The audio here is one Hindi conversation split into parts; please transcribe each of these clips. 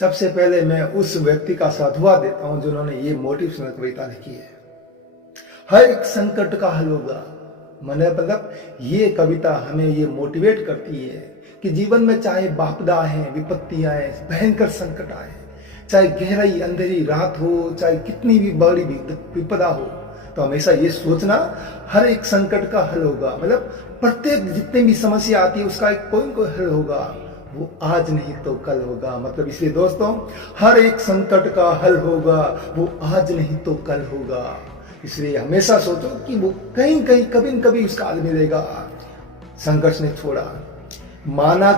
सबसे पहले मैं उस व्यक्ति का साधुवाद देता हूं जिन्होंने ये मोटिवेशनल कविता लिखी है। हर एक संकट का हल होगा। मतलब ये कविता हमें ये मोटिवेट करती है कि जीवन में चाहे आपदा आए, विपत्ति आए, भयंकर संकट आए, चाहे गहराई अंधेरी रात हो, चाहे कितनी भी बड़ी विपदा हो, तो हमेशा ये सोचना हर एक संकट का हल होगा। मतलब प्रत्येक जितनी भी समस्या आती है उसका कोई न कोई हल होगा, वो आज नहीं तो कल होगा। मतलब इसलिए दोस्तों, हर एक संकट का हल होगा, वो आज नहीं तो कल होगा। इसलिए हमेशा सोचो कि वो कहीं कहीं कभी न कभी उसका हल मिलेगा। संघर्ष ने छोड़ा, माना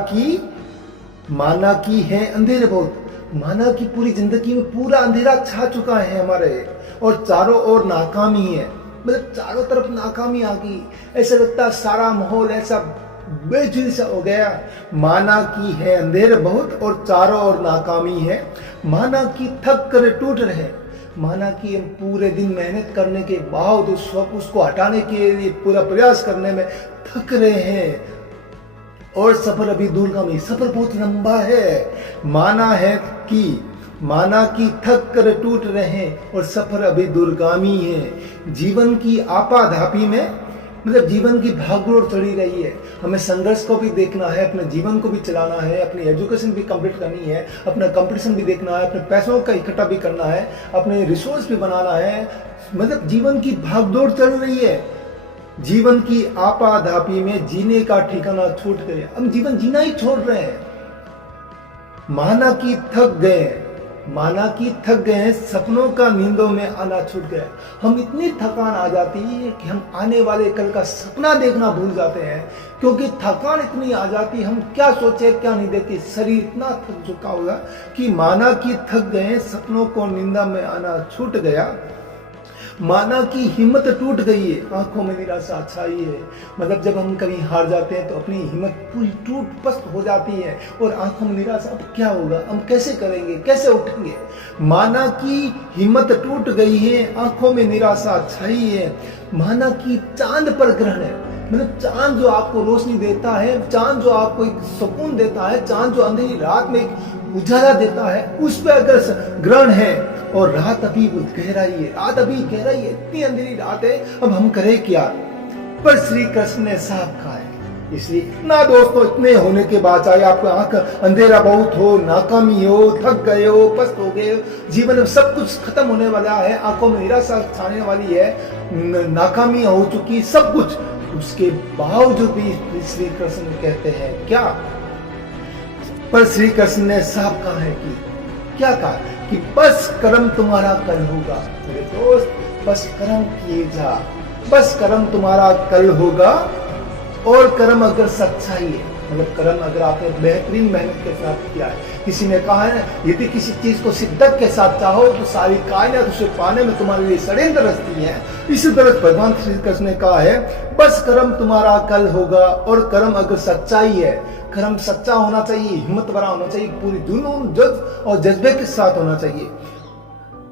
की है अंधेरे बहुत, माना कि पूरी जिंदगी में पूरा अंधेरा छा चुका है हमारे और चारों ओर नाकामी है। मतलब चारों तरफ नाकामी आ गई, ऐसा लगता सारा माहौल ऐसा बेचैन सा हो गया। माना कि है अंधेरे बहुत और चारों ओर नाकामी है, माना कि थक कर टूट रहे, माना कि हम पूरे दिन मेहनत करने के बावजूद उसको हटाने के लिए पूरा प्रयास करने में थक रहे हैं और सफर अभी दूरगामी, सफर बहुत लंबा है। माना कि थक कर टूट रहे हैं और सफर अभी दूरगामी है। जीवन की आपाधापी में, मतलब जीवन की भागदौड़ चढ़ी रही है। हमें संघर्ष को भी देखना है, अपने जीवन को भी चलाना है, अपनी एजुकेशन भी कंप्लीट करनी है, अपना कंपटीशन भी देखना है, अपने पैसों का इकट्ठा भी करना है, अपने रिसोर्स भी बनाना है। मतलब जीवन की भागदौड़ चल रही है। जीवन की आपाधापी में जीने का ठिकाना छूट गए, हम जीवन जीना ही छोड़ रहे हैं। माना कि थक गए हैं, सपनों का नींदों में आना छूट गया। हम इतनी थकान आ जाती है कि हम आने वाले कल का सपना देखना भूल जाते हैं, क्योंकि थकान इतनी आ जाती है, हम क्या सोचे क्या नहीं देखते, शरीर इतना थक चुका होगा कि माना कि थक गए हैं, सपनों को नींदा में आना छूट गया। माना कि हिम्मत टूट गई है, आंखों में निराशा छाई है। मतलब जब हम कभी हार जाते हैं तो अपनी हिम्मत पूरी टूट पस्त हो जाती है और आंखों में निराशा, अब क्या होगा, हम कैसे करेंगे, कैसे उठेंगे। माना कि हिम्मत टूट गई है, आंखों में निराशा छाई है। माना कि चांद पर ग्रहण है, मतलब चांद जो आपको रोशनी देता है, चांद जो आपको एक सुकून देता है, चांद जो अंधेरी रात में एक उजाला देता है, उस पर अगर ग्रहण है और रात अभी गहराई है, रात अभी गहराई है, इतनी अंधेरी रात है, अब हम करें क्या। पर श्री कृष्ण ने साफ कहा है। इसलिए इतना दोस्तों, इतने होने के बाद चाहे आपका आंख अंधेरा बहुत हो, नाकामी हो, थक गए हो, पस्त हो गए हो, जीवन में सब कुछ खत्म होने वाला है, आंखों में निराशा छाने वाली है, नाकामी हो चुकी सब कुछ, उसके बावजूद भी श्री कृष्ण कहते हैं क्या। पर श्री कृष्ण ने साफ कहा है कि क्या कहा कि बस कर्म तुम्हारा कल होगा। मेरे दोस्त, बस कर्म किए जा, बस कर्म तुम्हारा कल होगा। और कर्म अगर सच्चाई है, मतलब कर्म अगर आपने बेहतरीन मेहनत के साथ किया है, किसी ने कहा है ना, यदि किसी चीज को शिद्दत के साथ चाहो तो सारी कायनात उसे पाने में तुम्हारे लिए षड्यंत्र रचती है। इसी तरह भगवान श्री कृष्ण ने कहा है, बस कर्म तुम्हारा कल होगा। और कर्म अगर सच्चाई है, कर्म सच्चा होना चाहिए, हिम्मत भरा होना चाहिए, पूरी जुनून जज्ब और जज्बे के साथ होना चाहिए।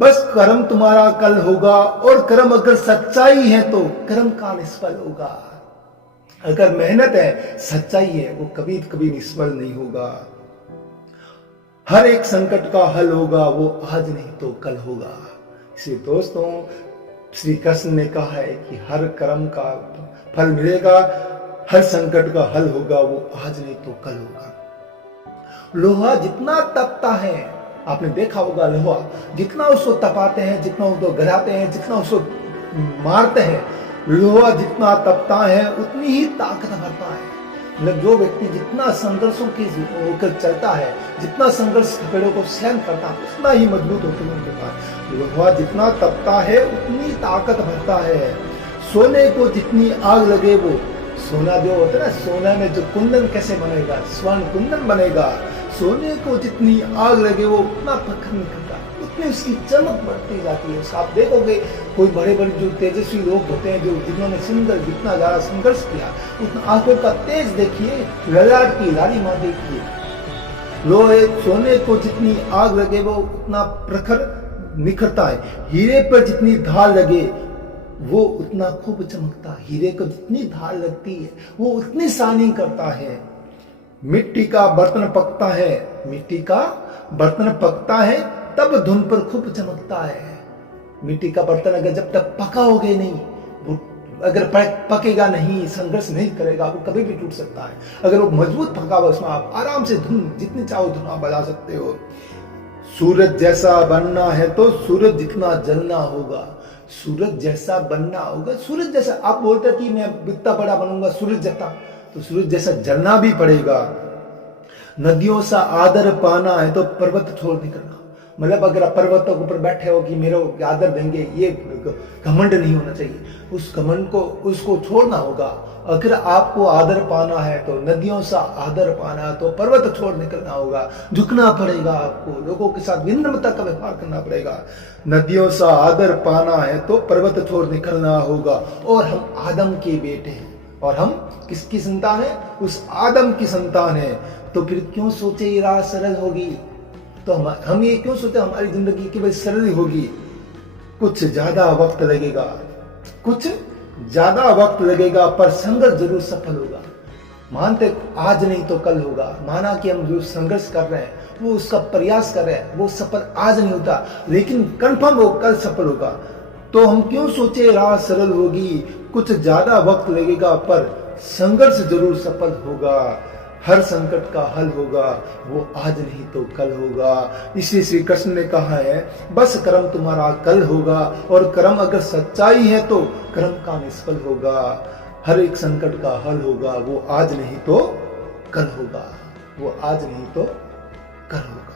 बस कर्म तुम्हारा कल होगा और कर्म अगर सच्चाई है तो कर्म का निष्फल होगा। अगर मेहनत है, सच्चाई है, वो कभी कभी निष्फल नहीं होगा। हर एक संकट का हल होगा, वो आज नहीं तो कल होगा। इसलिए दोस्तों, श्री कृष्ण ने कहा है कि हर कर्म का फल मिलेगा, हर संकट का हल होगा, वो आज नहीं तो कल होगा। लोहा जितना तपता है, आपने देखा होगा, लोहा जितना उसको तपाते हैं, जितना उसको गलाते हैं, जितना उसको मारते हैं, लोहा जितना तपता है उतनी ही ताकत भरता है। मतलब जो व्यक्ति जितना संघर्षों के होकर चलता है, जितना संघर्ष पेड़ों को सहन करता है, उतना ही मजबूत होता है। लोहा जितना तपता है उतनी ताकत भरता है। सोने को जितनी आग लगे, वो सोना जो होता है ना, सोना में जो कुंदन कैसे बनेगा, स्वर्ण कुंदन बनेगा। सोने को जितनी आग लगे वो उतना प्रखर निकलता है, उतनी उसकी चमक बढ़ती जाती है। आप देखोगे कोई बड़े बड़े जो तेजस्वी लोग होते हैं, जो जिन्होंने जितना ज्यादा संघर्ष किया, उतना आंखों का तेज देखिए, ललाट की लालिमा देखिए। लोहे सोने को जितनी आग लगे वो उतना प्रखर निखरता है। हीरे पर जितनी धार लगे वो उतना खूब चमकता है। हीरे को जितनी धार लगती है वो उतनी शाइनिंग करता है। मिट्टी का बर्तन पकता है मिट्टी का बर्तन पकता है तब धुन पर खूब चमकता है। मिट्टी का बर्तन अगर जब तक पकाओगे नहीं, वो अगर पकेगा नहीं, संघर्ष नहीं करेगा, वो कभी भी टूट सकता है। अगर वो मजबूत पका हुआ, उसमें आप आराम से धुन जितनी चाहो धुन आप बजा सकते हो। सूरज जैसा बनना है तो सूरज जितना जलना होगा। सूरज जैसा बनना होगा। सूरज जैसा आप बोलते कि मैं इतना बड़ा बनूंगा सूरज जैसा, तो सूरज जैसा जलना भी पड़ेगा। नदियों सा आदर पाना है तो पर्वत छोड़ निकलना। मतलब अगर आप पर्वतों के ऊपर बैठे हो कि मेरे को आदर देंगे, ये घमंड नहीं होना चाहिए। उस घमंड को उसको छोड़ना होगा। अगर आपको आदर पाना है तो नदियों सा आदर पाना है तो पर्वत छोड़ निकलना होगा। झुकना पड़ेगा आपको, लोगों के साथ विनम्रता का व्यवहार करना पड़ेगा। नदियों सा आदर पाना है तो पर्वत छोड़ निकलना होगा। और हम आदम के बेटे हैं, और हम किसकी संतान है? उस आदम की संतान है। तो फिर क्यों सोचे ये राह सरल होगी? तो हम ये क्यों सोचे हमारी जिंदगी की वजह सरल होगी? कुछ ज्यादा वक्त लगेगा, कुछ ज्यादा वक्त लगेगा, पर संघर्ष जरूर सफल होगा। मानते आज नहीं तो कल होगा। माना कि हम जो संघर्ष कर रहे हैं, वो उसका प्रयास कर रहे हैं, वो सफल आज नहीं होता, लेकिन कंफर्म वो कल सफल होगा। तो हम क्यों सोचे राह सरल होगी? कुछ ज्यादा वक्त लगेगा, पर संघर्ष जरूर सफल होगा। हर संकट का हल होगा, वो आज नहीं तो कल होगा। इसलिए श्री कृष्ण ने कहा है, बस कर्म तुम्हारा कल होगा, और कर्म अगर सच्चाई है तो कर्म का निष्फल होगा। हर एक संकट का हल होगा, वो आज नहीं तो कल होगा, वो आज नहीं तो कल होगा।